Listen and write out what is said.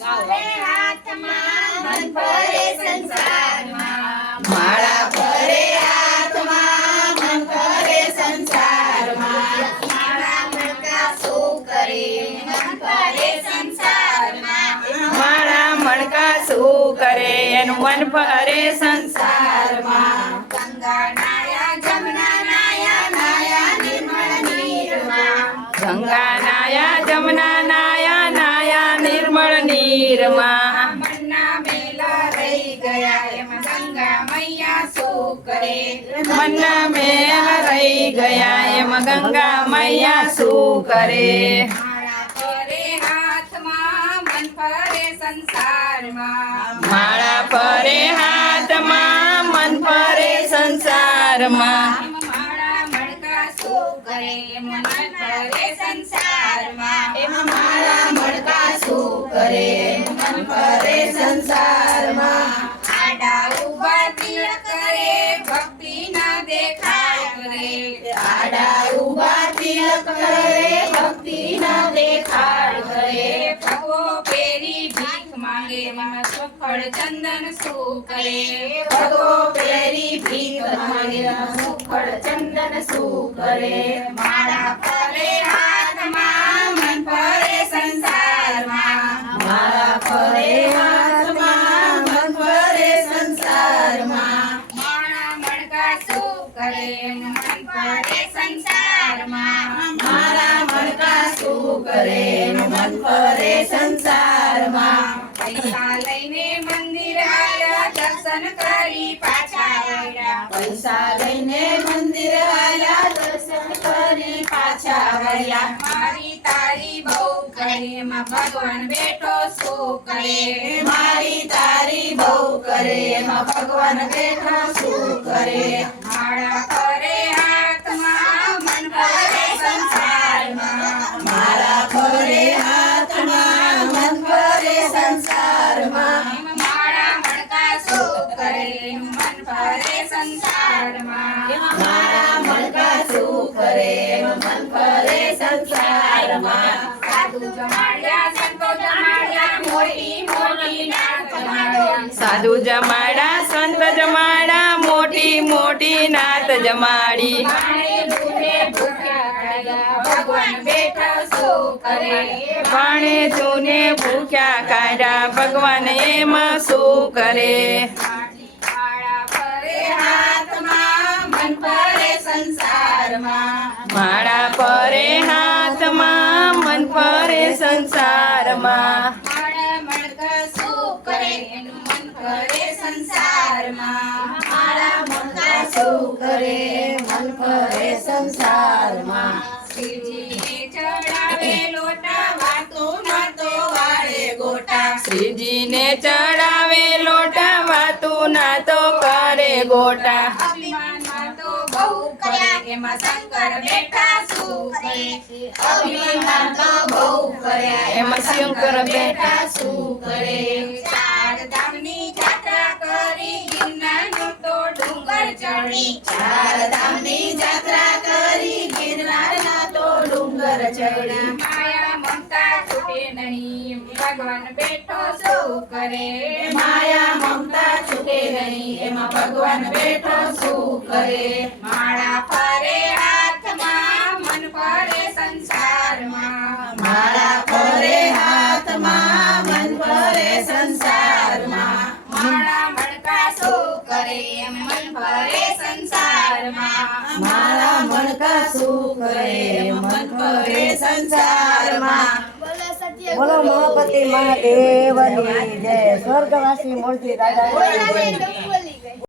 માળા ફરે મન ફરે સંસારમાં. મણકા શું કરે મન ફરે સંસારમાં. માળા મણકા શું કરે એનું મન ફરે સંસારમાં. ગંગા નાયા જમના નાયા નાયા નિર્મળ નીરમાં. ગંગા નાયા જમના નાયા મનના મેલા રહી ગયા એમાં ગંગા મૈયા શું કરે મનના મેલ રહી ગયા એમ ગંગા મૈયા શું કરે મારા ફરે હાથમાં મન ફરે સંસારમાં માળા ફરે હાથમાં મન ફરે સંસારમાં. ફરે સંસારમાં. આડા ઊભા તિલક કરે ભક્તિ ના દેખાય કરે. આડા ઊભા તિલક કરે ભક્તિ ના દેખાય કરે. ભગવો પેરી ભીખ માંગે એમાં સફળ ચંદન શું કરે? ભગો પેરી ભીખ માંગે સફળ ચંદન શું મારા ફરે હાથમાં મન સંસારમાં. મારા મણકા શું કરે? મન ફરે સંસારમાં. પૈસા લઈને મંદિર આવ્યા, દર્શન કરી પાછા આવ્યા. પૈસા લઈને મંદિર આવ્યા, દર્શન કરી પાછા વળ્યા મારી તારી બહુ કરે એમાં ભગવાન બેઠો શું કરે? મારી તારી બહુ કરે એમાં ભગવાન બેઠો શું કરે? સાધુ જમાડા સંત જમાડા નાત જમાડી. પાણે દૂધે ભૂખ્યા કાઢ્યા ભગવાન શું કરે? પાણે જૂને ભૂખ્યા કાઢ્યા ભગવાન એમાં શું કરે? માળા પરે હાથમાં મન ફરે સંસારમાં માળા ફરે હાથમાં મન ફરે સંસારમાં માળા મણકા શું કરે એનું મન ફરે સંસારમાં માળા મણકા શું કરે મન ફરે સંસારમાં. શ્રીજીને ચડાવે લોટા વાતો નાતો વાળે ગોટા. શ્રીજીને ચડાવે લોટા વાતું ના તો કરે ગોટા. અભિમાનમાં તો બહુ કરે એમાં શંકર બેઠા શું કરે? તો બહુ એમાં શંકર બેઠા શું કરે? ચાર ધામની જાત્રા કરી ગિરનારનો તો ડુંગર ચડી ડુંગર માયા મમતા છૂટે નહીં. ભગવાન બેઠો શું કરે? માયા મમતા છૂટે નહીં. એમાં ભગવાન બેઠો શું કરે? માળા શું એમ મન ફરે સંસારમાં. મારા મણકા સુખ રે મન ફરે સંસારમાં. બોલો મહાપતિ મહાદેવની જય. સ્વર્ગવાસી મૂર્તિ જય.